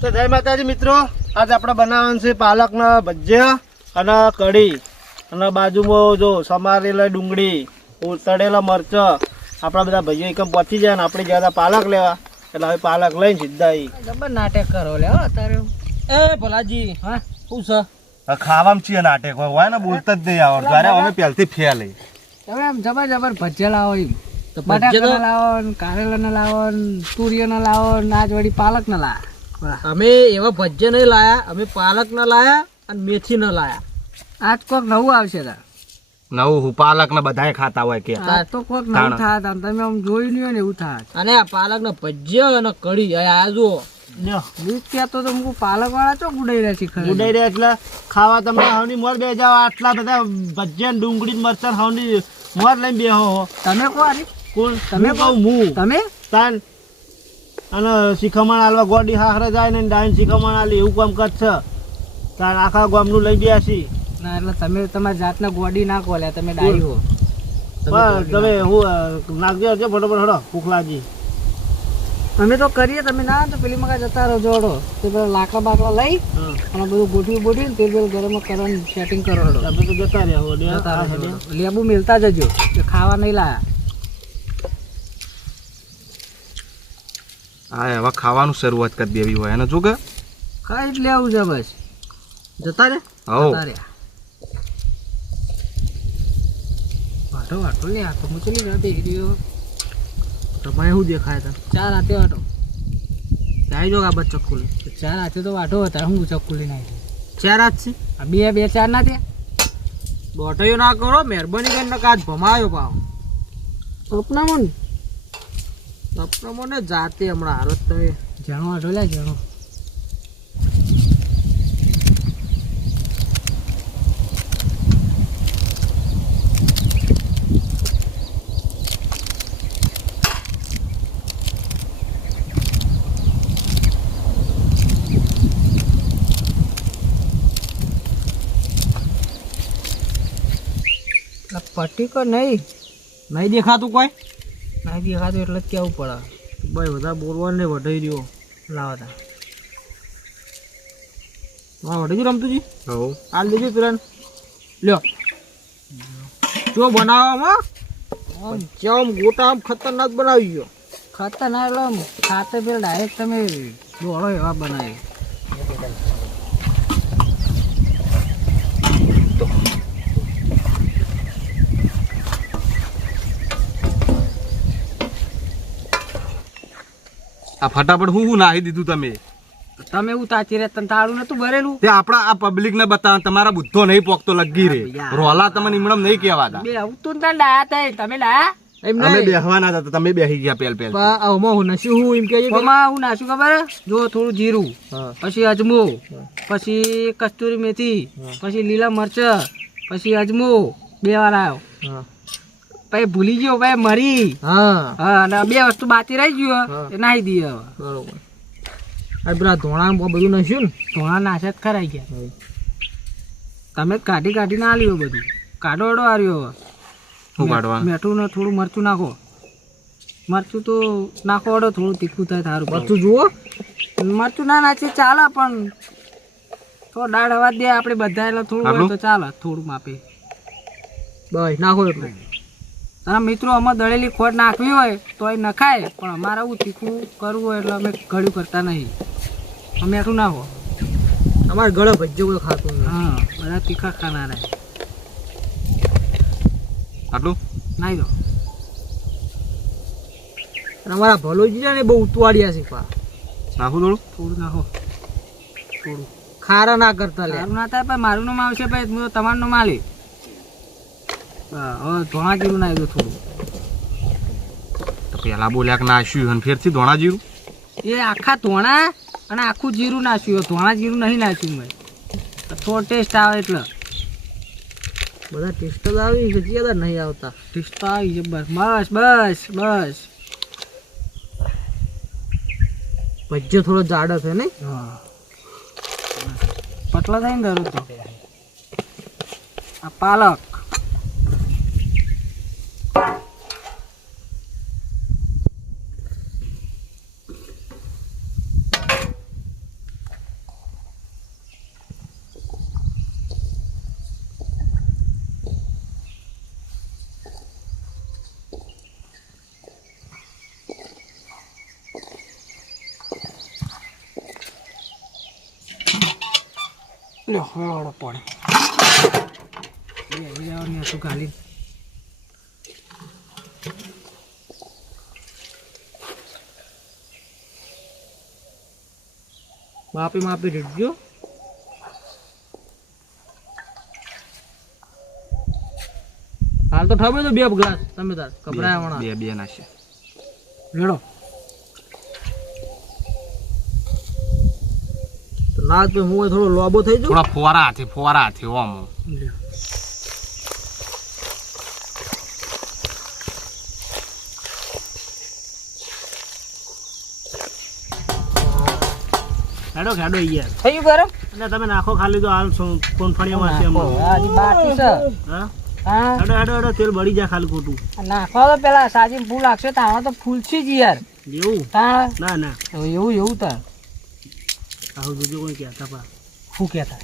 તો જય માતાજી મિત્રો. આજે આપણે બનાવવાનું છે પાલકના ભજીયા અને કઢી. અને બાજુમાં જો સમારેલા ડુંગળી તળેલા મરચાં આપણા બધા ભજીયા એકમ પચી જાય ને આપણે ગયા પાલક લેવા. એટલે હવે પાલક લઈને સીધા એ જબર નાટક કરો લે હો અત્યારે. એ ભલાજી હા શું છે? ખાવામાં છીએ નાટક. હોય ને બોલતા જ નહીં આવડતું અરે અમે પહેલથી ફેલ. તમે આમ જબર જબર ભજીયા લાવો એમ. તો બટાકાના લાવો ને કારેલાના લાવો ને તુરિયાના લાવો ને આજ વળી પાલક ના લાવો. અમે એવા ભજ્ય નહીં લાયા અમે પાલક ના લાયા અને મેથી ના લાયા. આજ કોક નવું આવશે નવું હું પાલક ને બધાય ખાતા હોય કે. આજ તો કોક નવું થાય તમે આમ જોયું નહીં ને એવું થાય અને આ પાલક ના ભજીયા અને કઢી આ આ જુઓ. લ્યો તો પાલક વાળા ચો ગુડાઈ રહ્યા છે ઉડાઈ રહ્યા એટલે ખાવા તમને હાવની મોર બે જાવ આટલા બધા ભજીયા ડુંગળી ને મરચાં હાવની મોર લઈને બેહો હો. તમે કો આરી કોણ? તમે તમે કહું હું. તમે? તાન અને શિખામણ આલવા ગોડી હાહરે જાય ને ડાઈન શિખામણ આલી એવું કામ કરશે તાર આખા ગામનું લઈ ગયા છી ના એટલે તમે તમારી જાતના ગોડી ના કોલ્યા તમે ડાઈ હો. બસ તમે હું નાખ નાખજો છે ફટોફટ હડો ભૂખ લાગી અમે તો કરીએ તમે ના તો પેલી મકા જતા રહો જોડો તે પેલા લાકડા બાકડા લઈ અને બધું ગોઠવી ગોઠવીને તે પેલું ગરમ કરવાનું સેટિંગ કરો. તમે તો જતા રહ્યા. લેબુ મિલતા જજો ખાવા નહીં લાયા. હા હવે ખાવાનું શરૂઆત કરી દેવી હોય. અને જોગે? કે એટલે આવું છે બસ. જતા રે? હવ. વાટો વાટો લે આ તો હું ચલી જાતે રહ્યો. તમારે શું દેખાય તા ચાર હાથે વાટો. જાય જો આ બસ ચક્કુલી ચાર હાથે તો વાટો હતા હું ચક્કુલી આવી ચાર હાથ છે? આ બે બે ચાર ના થયા? બોટયો ના કરો મહેરબાની કરીને કાચ ભમાયો પાવ. સપનામાં સપનો ને જાતે હમણાં હાલત તમે જાણો વાટો લે જાણો પટ્ટી કો નહીં. નહીં દેખાતું કોઈ? નહીં દેખાતું એટલે જ કેવું પડે. ભાઈ બધા બોલવા ને વઢાઈ રહ્યો લાવો તા. હા વઢી ગયું રમતુજી. હવ. હાલ દેજો પેલા લ્યો. જો બનાવવામાં. જેમ ગોટા આમ ખતરનાક બનાવી ગયો? ખતરનાક એટલે ખાતે પેલા ડાયરેક્ટ તમે દોડો એવા બનાવી. આ ફટાફટ હું હું નાહી દીધું તમે? તમે એવું તાચી રે તને તાળું નતું ભરેલું? તે આપણા આ પબ્લિક ને બતાવ તમારા બુદ્ધો નહીં પોકતો લગી રે. રોલા તમને ઇમણમ નહીં કહેવાતા. બે હું તો તને લાયા તા તમે લાયા અમે બેહવાના હતા તમે બેહી ગયા પેલ પેલ આમાં હું નશું હું એમ કે હું નાશું ખબર? જો થોડું જીરું પછી અજમો પછી કસ્તુરી મેથી પછી લીલા મરચ પછી અજમો બે વાર આવ્યો પછી ભૂલી ગયો ભાઈ મરી. હા. હા અને બે વસ્તુ બાકી રહી ગયું. એ નાહી દઈએ હવે. બરોબર. આ પેલા ધોણા બધું નાખ્યું ને? ધોણા નાશે જ ખરાઈ ગયા. તમે જ કાઢી કાઢીને લ્યો બધું. કાઢો અડો આવ્યો હવે. શું મેઠું ને થોડું મરચું નાખો. મરચું તો નાખો અડો થોડું તીખું થાય સારું મરચું જુઓ. મરચું ના નાખીએ ચાલે પણ તો દાળ હવા દે આપણે બધા એટલે થોડું હોય તો ચાલે થોડું માપે બસ નાખો એટલું. તારા મિત્રો અમે દળેલી ખોટ નાખવી હોય તો એ નખાય પણ અમારે આવું તીખું કરવું હોય એટલે અમે ગળ્યું કરતા નહીં. અમે એટલું ના હો. અમારે ગળો ભજ્જો કોઈ ખાતું હા બધા તીખા ખાનારા. આટલું? નાઈ દો. અને અમારા ભલોજી છે ને બહુ ઉતવાડિયા છે પા. નાખું થોડું? થોડું નાખો થોડું. ખારા ના કરતા લે. ના થાય પણ મારું નામ આવશે ભાઈ હું તો તમારું નામ આલી હવે ધોણા જીરું નાખી દો થોડું. તો પેલા બોલ્યા કે નાખ્યું અને ફેરથી ધોણા જીરું? એ આખા ધોણા અને આખું જીરું નાખ્યું ધોણા જીરું નહીં નાખ્યું મેં. થોડો ટેસ્ટ આવે એટલે. બધા ટેસ્ટ જ આવી છે જીયા નહીં આવતા. ટેસ્ટ તો આવી છે બસ બસ બસ બસ. ભજ્જો થોડો જાડો છે ને હા. પતલા થાય ને દરરોજ તો. આ પાલક. લ્યો પડે બે જવાની માપી માપી રીડજો હાલ તો ઠમે તો બે ગ્લાસ તમે તાર વણા. બે બે નાશે રેડો. ના તો હું થોડો લોબો થઈ જાઉં. થોડા ફોરા હાથે ફોરા હાથે ઓમ હેડો હેડો યાર. થઈ ગયું ગરમ? એટલે તમે નાખો ખાલી તો હાલ શું- કોનફળીયામાં છે નાખો. એમાં. હજી બાકી છે. હા? હા. હેડો હેડો હેડો તેલ બળી જાય ખાલી ખોટું. નાખો તો પેલા સાજી ફૂલ લાગશે તાણા તો ફૂલ છે જ યાર. એવું? ના ના. એવું એવું તાર આવું જોજો કોઈ કહેતા પા શું કહેતા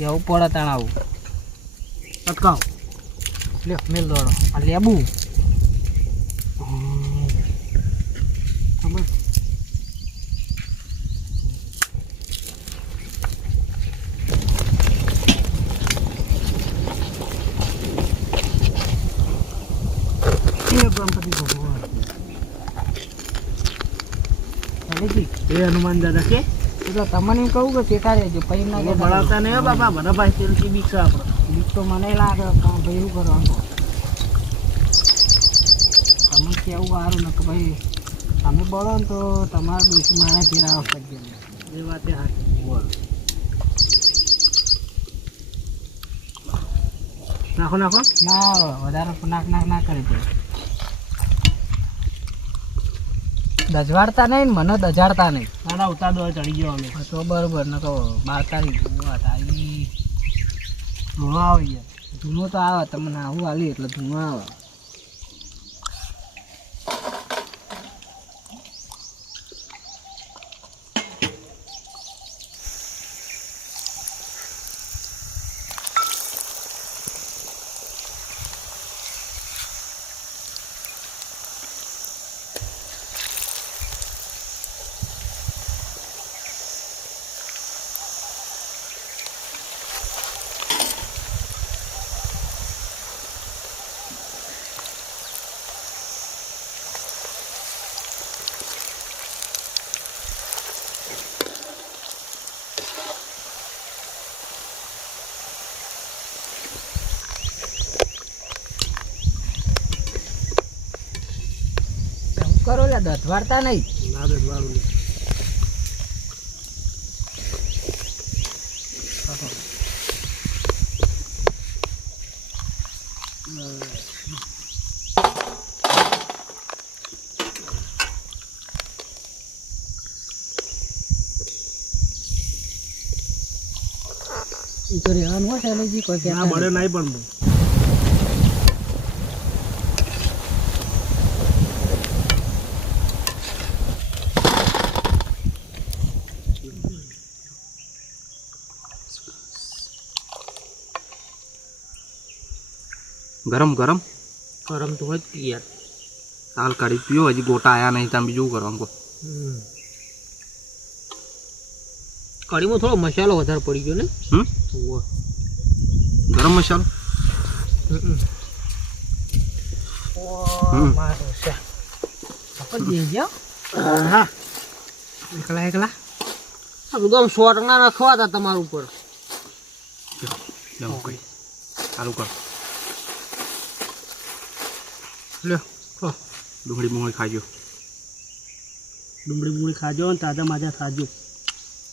એવું પડે તાણ આવું અટકાવ લ્યો મેલ દોડો આ લેબુ ખબર એ ગણપતિ ભગવાન ચાલેજી. એ હનુમાન દાદા કે એટલે તમને એમ કહું કે ચેતા રહેજો પછી ના મળતા નહીં બાપા બધા ભાઈ તેલથી બીક છે આપણે. બીક તો મને લાગે ભાઈ શું કરવાનું? તમે કેવું સારું ને કે ભાઈ તમે બળો ને તો તમારા ડોસી મારા ઘેર આવો કરજો એ વાતે હાચી બોલ. નાખો નાખો. ના વધારે નાક નાક ના કરી દે. દજવાડતા નહીં ને મને દજાડતા નહીં. ના ના ઉતાર દો ચડી ગયો અમે. તો બરોબર ન કહો બાર તારીખ વાત આવી ધૂણો આવી ગયા ધૂમો તો આવે તમને આવું હાલી એટલે ધૂનો આવે. દધવાડતા નહીં. ના દથવાડું નહીં. તો રહેવાનું હોય શૈલેષજી કોઈ ના મળે. નહીં. પણ ગરમ ગરમ. ગરમ તો હોય જ યાર. હાલ કાઢી પીઓ હજી ગોટા આયા નહીં તમે બીજું કરવાનું કહો. કઢીમાં થોડો મસાલો વધારે પડી ગયો ને. ગરમ મસાલો. હા. એકલા એકલા. એકદમ બધું આમ શોર્ટ ના નખવાતા ઉપર. ચાલુ કર. લ્યો. ડુંગળી બુંગળી ખાજો. ડુંગળી બુંગળી ખાજો અને તાજા માજા ખાજો.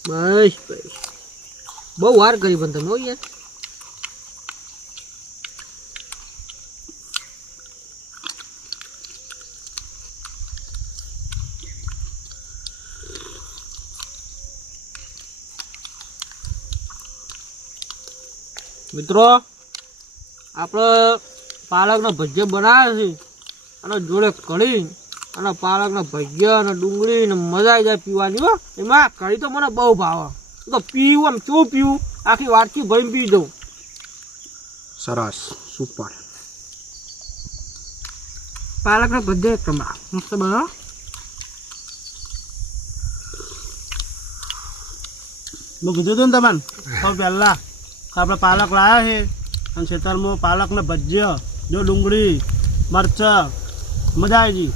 બસ બસ. બહુ વાર કરી પણ તમે યાર. મિત્રો આપણે પાલકના ભજીયા બનાવ્યા છે. અને જોડે કઢી અને પાલકના ભજીયા અને ડુંગળી ને મજા આવી જાય પીવાની હો. એમાં કઢી તો મને બહુ ભાવે. તો પીવું આમ ચો પીવું? આખી વાટકી ભરીને પી દઉં. સરસ સુપર. પાલકના ભજીયા એક ટમા મસ્ત બનો મેં કીધું હતું ને તમને તો પહેલાં આપણે પાલક લાવ્યા છે અને ખેતરમાં પાલકને ભજીયા જો ડુંગળી મરચાં મજા આવી ગઈ